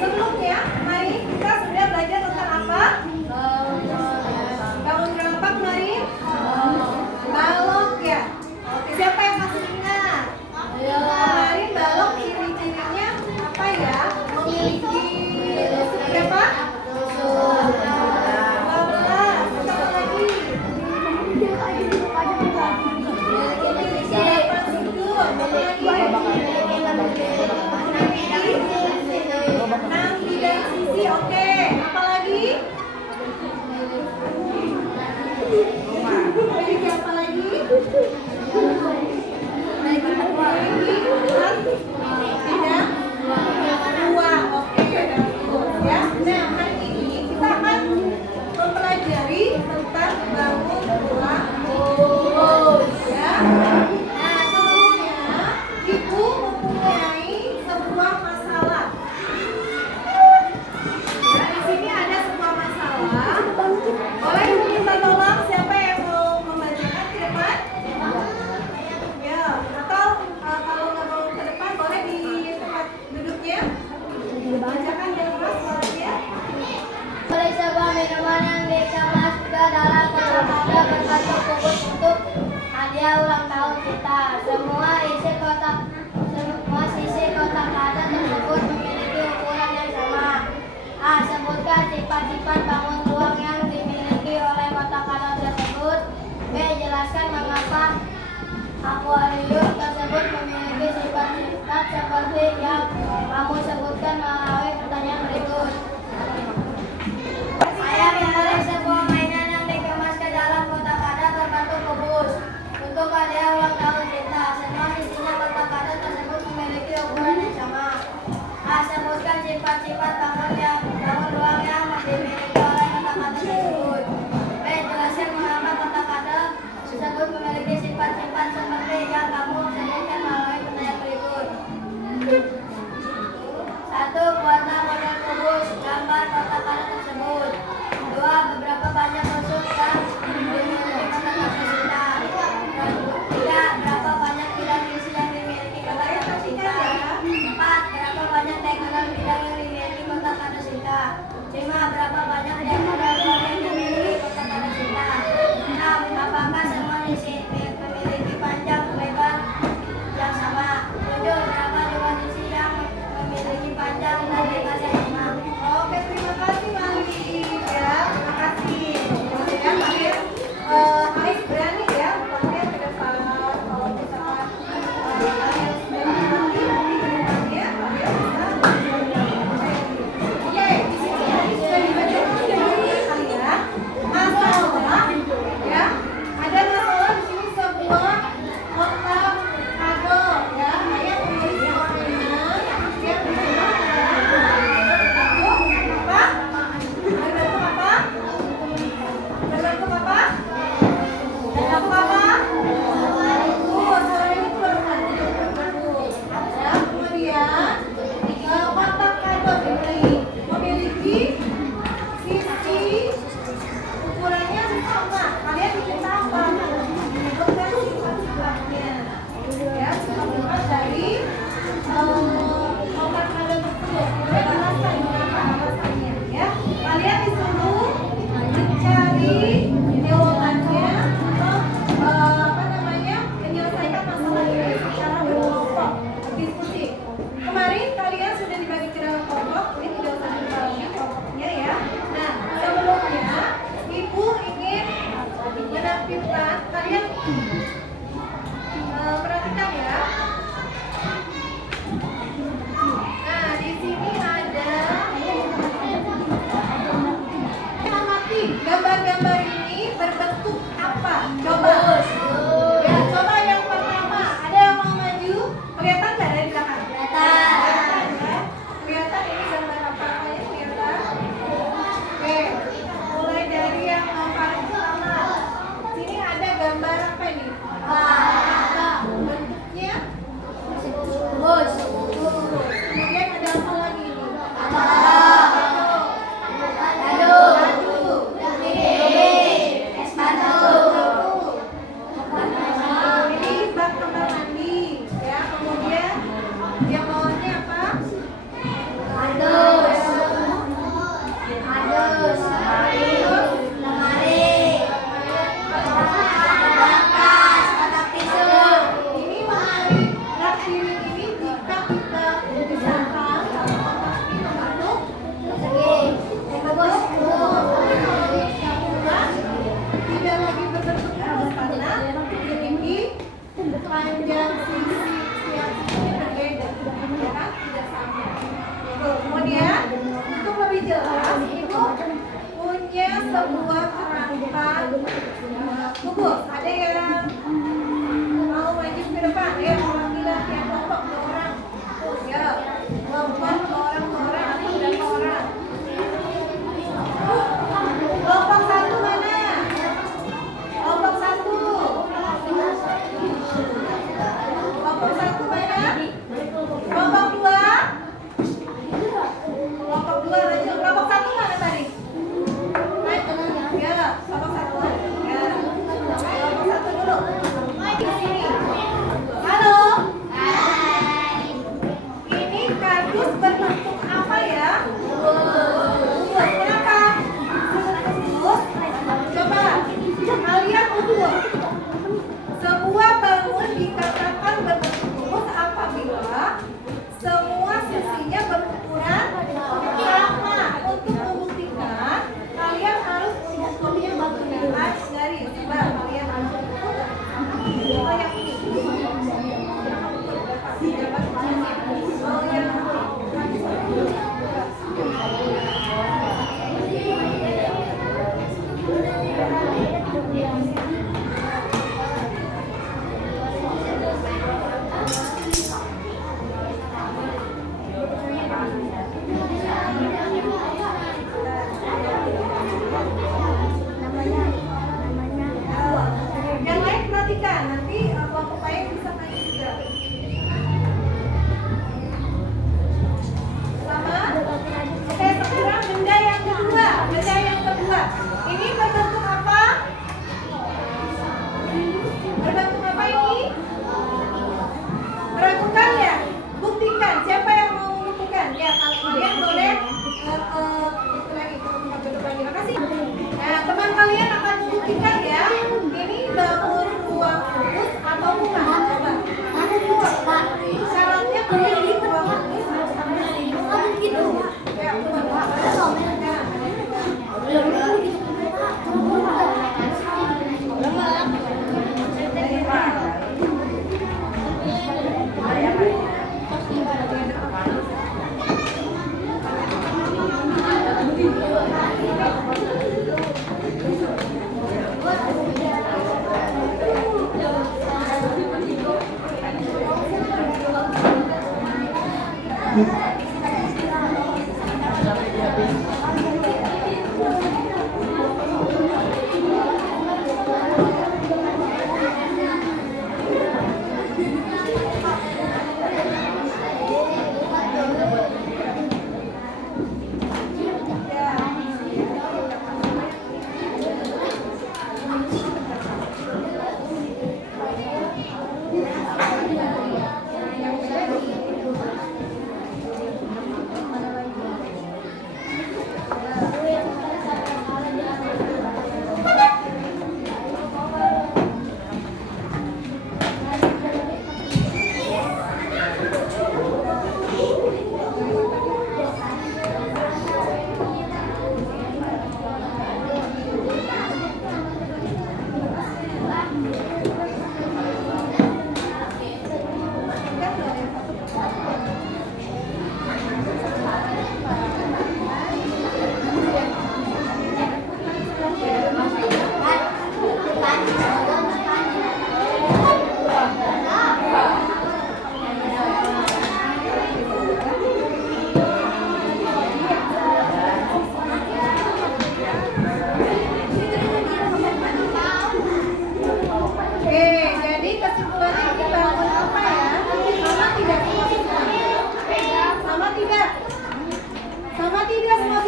Sebelumnya, mari kita sudah belajar tentang apa? Balon berapa kemarin? Balok ya. Oke, siapa yang masih ingat? Kemarin balok ciri-cirinya apa ya? Memiliki berapa? 12. Apa lagi? Memiliki 8 siku. Apa lagi? 6 bidang sisi. Oke. Apa lagi? Memiliki apa lagi? Bidang dua. Oke, bagus ya. Nah, hari ini kita akan mempelajari tentang bangun ruang kubus ya. Nah, sebelumnya Ibu mempunyai sebuah masalah. Ya, di sini ada sebuah masalah. Boleh minta tolong siapa yang mau membacakan ke depan? Ya, atau kalau nggak mau ke depan boleh di tempat duduknya. Bacakan yang keras suaranya. Oleh sebuah minuman yang dikemas ke dalam kacamata berbentuk kubus untuk hadiah ulang tahun kita. Semua sisi kotak kaca tersebut memiliki ukuran yang sama. A. Sebutkan sifat-sifat bangun ruang yang dimiliki oleh kotak kaca tersebut. B. Jelaskan mengapa akuarium tersebut memiliki sifat-sifat seperti yang kamu sebutkan melalui pertanyaan berikut. Saya memilih sebuah mainan yang dikemas ke dalam kotak kaca berbentuk kubus untuk hadiah ulang tahun kita. Semua sisinya kotak kaca tersebut memiliki ukuran yang sama. A. Sebutkan sifat-sifat bangun ruang yang dimiliki oleh kotak kaca tersebut. B. Jelaskan mengapa kotak kaca tersebut memiliki sifat-sifat seperti yang kamu sebutkan melalui pertanyaan berikut. 1. Buatlah model kubus gambar kotak kaca tersebut. 2. Beberapa banyak unsur yang dimiliki kotak kaca kita. 3. Berapa banyak bidang isi yang dimiliki kotak kaca kita. 4. Berapa banyak diagonal bidang yang dimiliki kotak kaca kita. 5. Berapa banyak diagonal ruang yang dimiliki kotak kaca kita. 6. Apakah semua sisi memiliki panjang lebar yang sama. 7. Berapa jumlah sisi yang memiliki panjang dan lebar yang sama. Oke, terima kasih Mali. Ya, terima kasih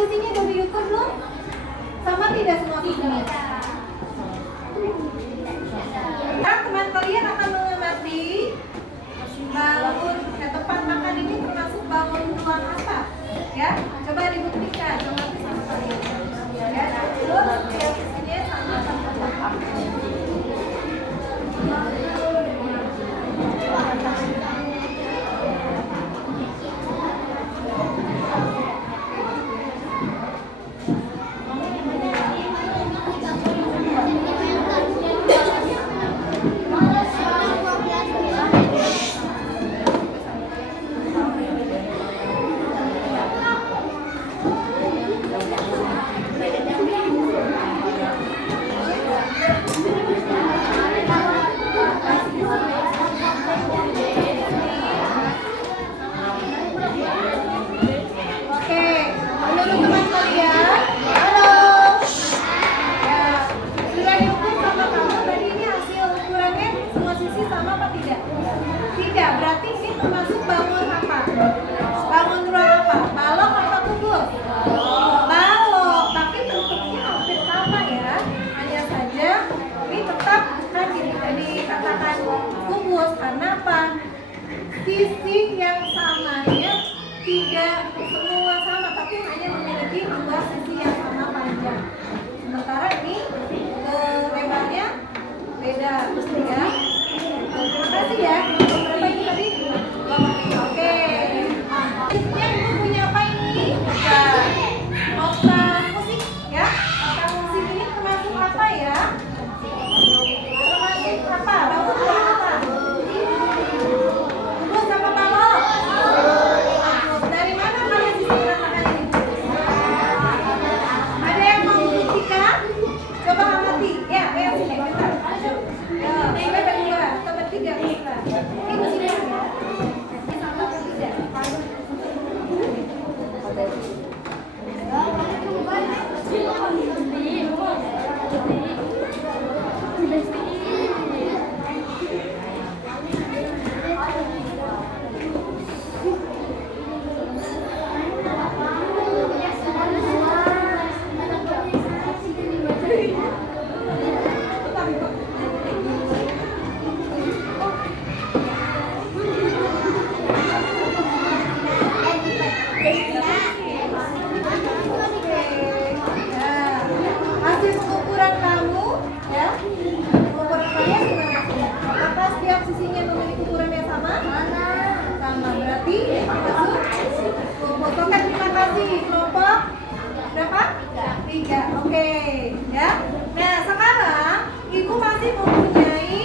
sisinya udah diukur belum? Sama tidak semua sisinya? Sekarang teman kalian akan mengamati bangun tempat makan ini termasuk bangun ruang apa? Ya, coba dibuktikan sama kalian. Ya, terus yang sisinya sama. Oke, menurut teman kalian, halo. Ya, sudah diukur sama kamu tadi ini hasil ukurannya semua sisi sama apa tidak? Tidak, berarti ini termasuk bangun apa? Bangun ruang apa? Balok atau kubus? Balok, tapi bentuknya hampir sama ya. Hanya saja ini tetap kan dikatakan kubus karena apa? Sisi yang samanya tidak semua sama, tapi hanya memiliki dua sisi yang sama panjang. Sementara ini lebarnya beda, ya. Terima kasih ya. Berapa ini tadi? Oke. Yang ibu punya apa ini? Ya. Nota musik, ya. Nota musik ini termasuk apa ya? Termasuk apa? Bangun ruang apa? Kubus sama balok? Dari mana kalian bisa mengatakan ini? Ada yang mau membuktikan? Coba amati. Ya, yang sini bentar. Ya, kita berdua, kita bertiga bisa. Ibu sini ya. Sama bertiga. Hasil pengukuran kamu, ya, pengukuran kalian gimana? Apakah setiap sisinya memiliki ukuran yang sama? Sama, berarti masuk kelompok. Terima kasih. Kelompok berapa? 3. Oke, ya. Nah, sekarang ibu masih mempunyai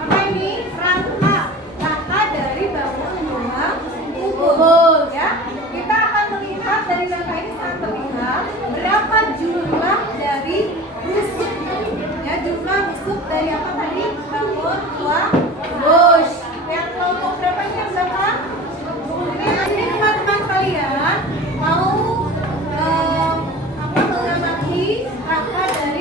apa ini? Rangka dari bangun rumah kubus, ya. Kita akan melihat dari rangka ini sangat terlihat berapa jumlah dari rusuk, ya, jumlah rusuk dari apa tadi? Bangun ruang kubus. Yang kelompok berapa ini yang berapa? Ini teman-teman kalian mau mengamati rangka dari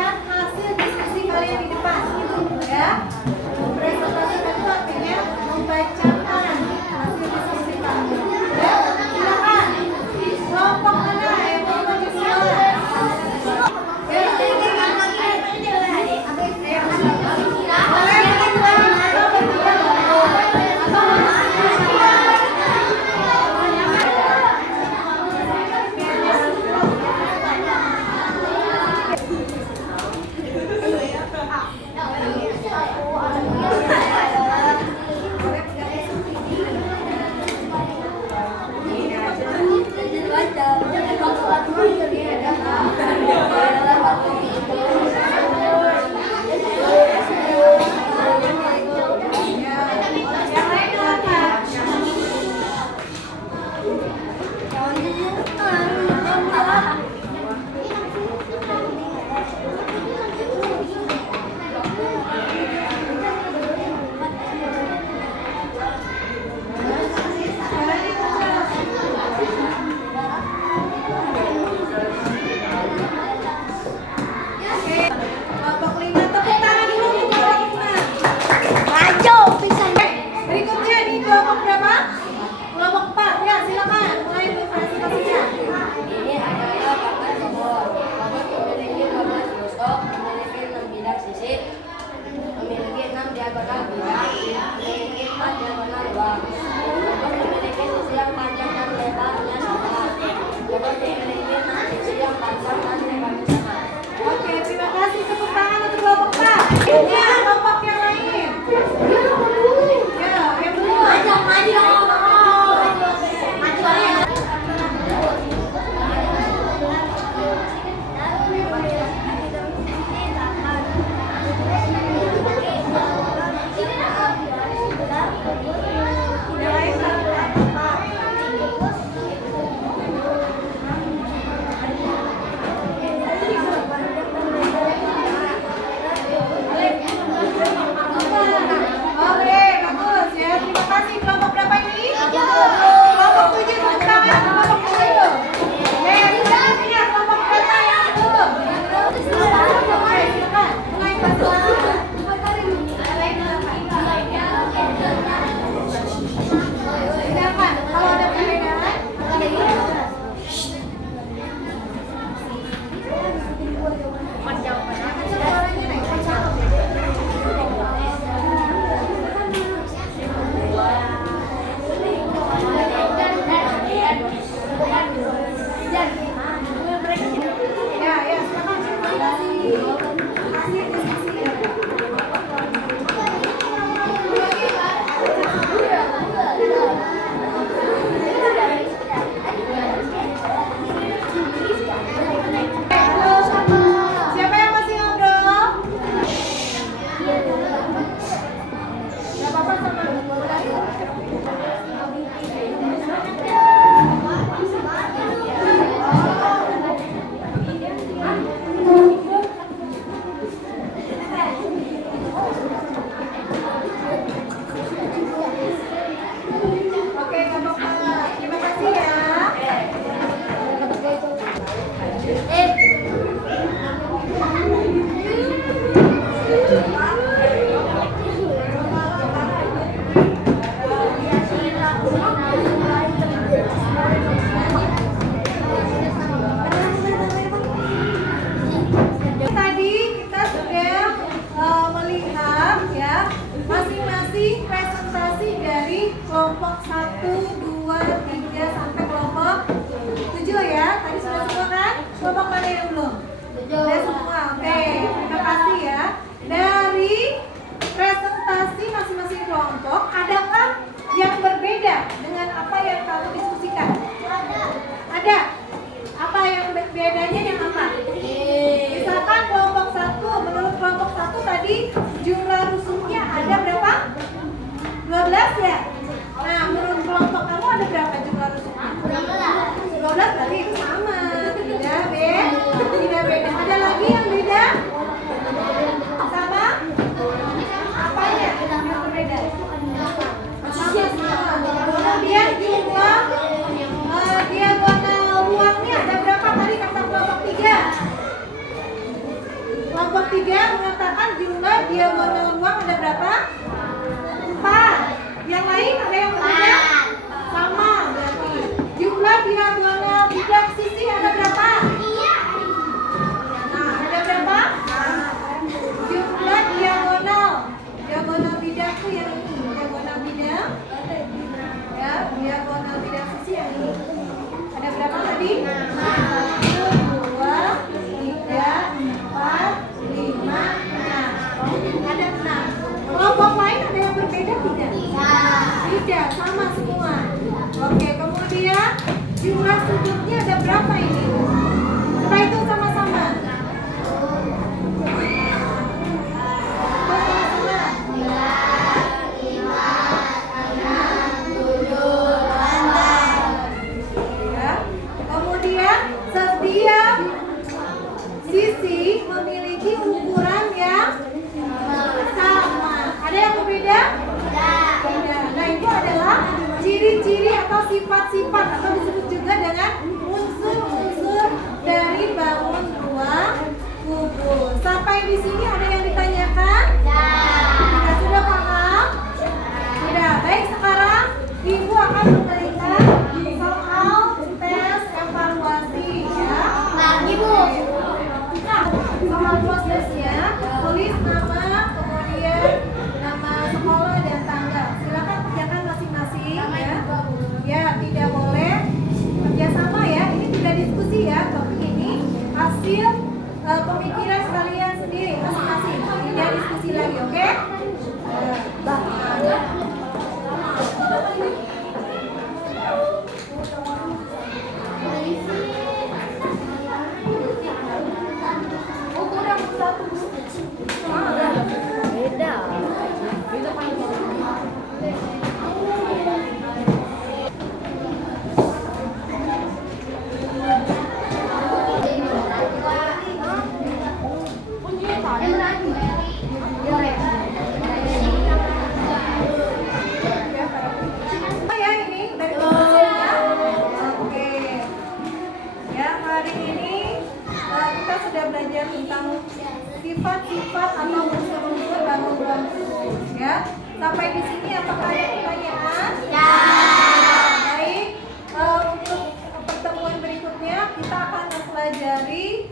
menyampaikan hasil diskusi kalian di depan, ya. Presentasikan itu artinya membacakan hasil diskusi kalian. Ya, silakan. Kelompok mana yang mau maju duluan? Ya, yang lain apa? Kelompok 5, tepuk tangan dulu untuk kelompok 5. Berikutnya di kelompok berapa? Kelompok 4, ya silakan mulai presentasinya. Ini adalah papan robot. Robot memiliki 12 tusuk, memiliki 6 bidang sisi, memiliki 6 diagonal bidang, memiliki 4 diagonal ruang. Robot memiliki sisi yang panjang dan lebarnya sama. Robot memiliki 6 sisi yang panjang dan lebarnya sama. Oke, terima kasih, tepuk tangan untuk kelompok 4. Berikutnya kelompok yang lain. Ya, yang kedua. Oke, bagus ya. Terima kasih. Kelompok berapa ini? Kelompok 7, tepuk tangan. Kelompok 7. Oke, selanjutnya kelompok berapa yang belum? Oke, silakan. Mulai presentasi. Silakan. Kalau ada perbedaan, suaranya naik. Ya, ya, silakan presentasi hasil diskusi. Halo, siapa yang masih ngobrol? Gak apa-apa sama. Oke, gak apa-apa. Terima kasih ya. Tadi kita sudah melihat ya masing-masing presentasi dari kelompok 1, 2, 3 sampai kelompok 7 ya. Tadi sudah semua kan? Kelompok mana yang belum? Sudah semua. Oke, terima kasih ya. Dari presentasi masing-masing kelompok, adakah yang berbeda dengan apa yang kamu diskusikan? Ada. Apa yang bedanya yang apa? Misalkan kelompok 1, menurut kelompok 1 tadi jumlah rusuknya ada berapa? 12 ya? Nah, menurut kelompok kamu ada berapa jumlah rusuknya? 12 berarti itu sama. Tidak beda. Tidak beda. Ada lagi yang beda? Sama? Apanya yang berbeda? Sama semua. Kemudian jumlah diagonal ruangnya ada berapa tadi kata kelompok 3? Kelompok 3 mengatakan jumlah diagonal ruang ada berapa? 4. Yang lain ada yang berbeda? Sama berarti. Jumlah diagonal bidang sisi ada berapa? Nah, ada berapa? Jumlah diagonal bidang itu yang ini. Diagonal bidang. Ya, diagonal bidang sisi yang ini. Ada berapa tadi? 1, 2, 3, 4, 5, 6. Ada 6. Kelompok lain ada yang berbeda tidak? Tidak, sama semua. Oke, kemudian jumlah sudutnya ada berapa ini? Coba itu sama-sama. Ya. Kemudian setiap sisi memiliki ukuran yang sama. Ada yang berbeda? Tidak. Nah, itu adalah ciri-ciri atau sifat-sifat atau disebut juga dengan unsur-unsur dari bangun ruang kubus. Sampai di sini ada yang ditanyakan? Kita sudah paham? Sudah. Baik, sekarang Ibu akan memberikan soal tes evaluasi ya. Soal prosesnya, tulis nama, kemudian nama sekolah dan tanggal. Silakan kerjakan masing-masing ya. Ya, tidak boleh kerjasama ya. Ini tidak diskusi ya, tapi ini hasil pemikiran kalian sendiri masing-masing. Tidak diskusi lagi, oke? Ya, ini dari prosesnya. Oke. Ya, hari ini kita sudah belajar tentang sifat-sifat atau unsur-unsur bangun ruang kubus ya. Sampai di sini apakah ada pertanyaan? Baik. Untuk pertemuan berikutnya kita akan mempelajari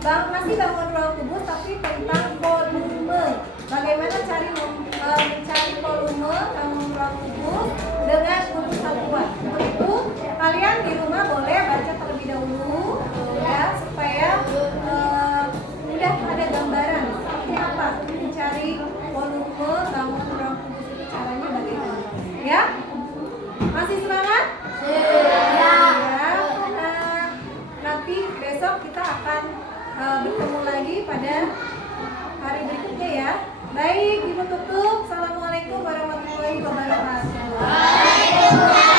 masih bangun ruang kubus tapi tentang volume. Bagaimana mencari volume bangun ruang kubus dengan unit satuan. Untuk itu kalian di rumah boleh baca terlebih dahulu ya supaya udah ada gambaran seperti apa mencari volume bangun ruang kubus itu caranya bagaimana. Ya? Masih semangat? Ya. Nanti besok kita akan bertemu lagi pada hari berikutnya ya. Baik, Ibu tutup. Assalamualaikum warahmatullahi wabarakatuh.